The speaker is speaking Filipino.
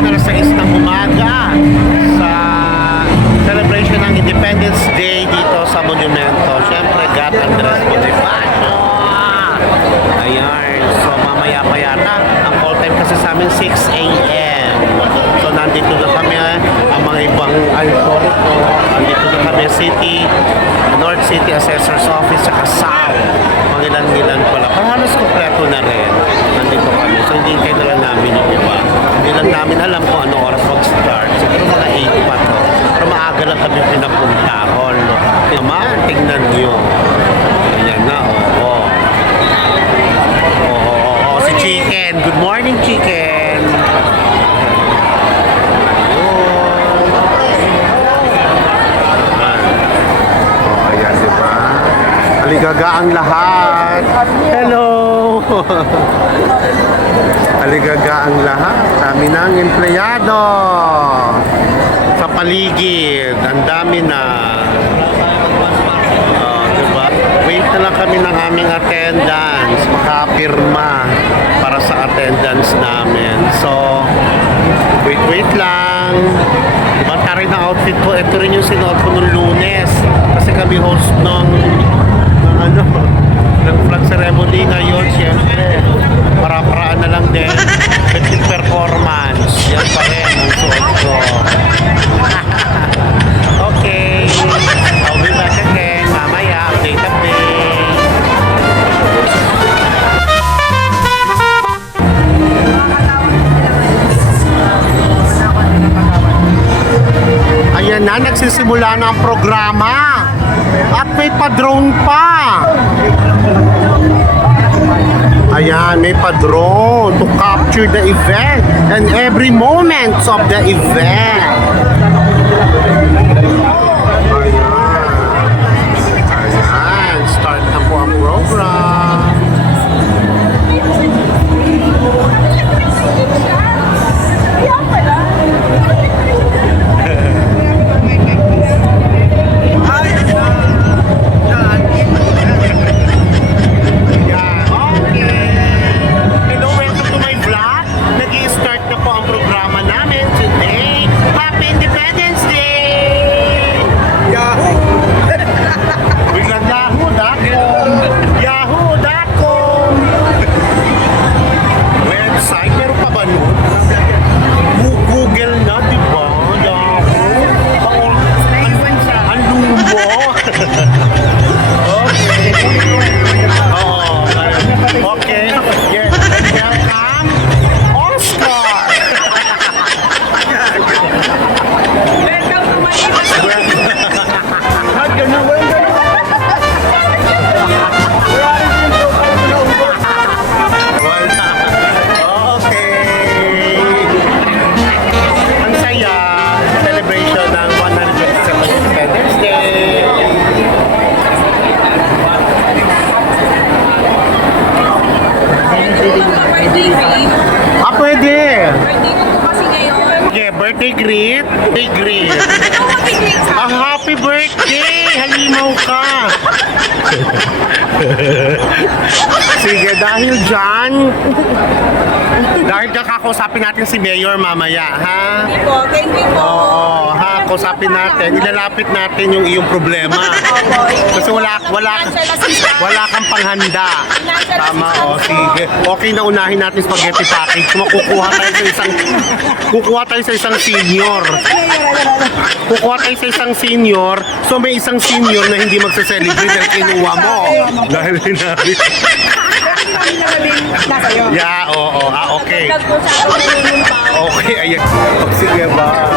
ngayon, alas 6 ng umaga sa celebration ng Independence Day dito sa Monumento. Siyempre, God Andres Bonifacio. Ayan. So, mamaya pa yata. Ang call time kasi sa amin 6 a.m. So, nandito na kami. Ang mga ibang sorry po. Nandito na kami North City Assessor's Office sa South. Mga ilan-ilan pala. Halos kompleto na rin. Nandito kami. So, hindi kayo na lang namin yung iba. Hindi lang namin alam kung ano oras mag-start. Siguro mga 8 pa to. Pero maaga lang kami pinapuntahon. No? Naman, tingnan nyo. Ayan na, oo. Oo, si Chicken. Good morning, Chicken. Ayan, diba? Aligaga ang lahat. Hello! Aligaga ang lahat. Dami ng empleyado. Sa paligid. Ang dami na. Diba? Wait na lang kami ng aming attendance. Makapirma para sa attendance namin. So, wait lang. Diba? Taray na outfit ko. Ito rin yung sinuot ko nung Lunes. Kasi kami host ng flag ceremony ngayon. Siyempre, para-paraan na lang din. Basic performance. Yan pa rin ang suot ko. Okay. I'll be back again. Mamaya, update. Ayan na, nagsisimula na ang programa. At may pa-drone pa. Ayan, may pa-drone to capture the event and every moment of the event. Ayan, start na po ang program. Birthday greet? Birthday greet. Happy birthday! Halimaw ka! Sige, dahil dyan, dahil kakakusapin natin si Mayor mamaya, ha? Thank you po. Oo, ha? Kusapin natin, ilalapit natin yung iyong problema. Kasi wala kang panghanda. Tama, sige. Okay na unahin natin spaghetti package. Kukuha tayo sa isang senior. Kukuha tayo sa isang senior. So may isang senior na hindi magsa-celebrate dahil kinuha mo. Dahil hinabi. Yeah, oo. Okay. Okay, ayan. Sige ba?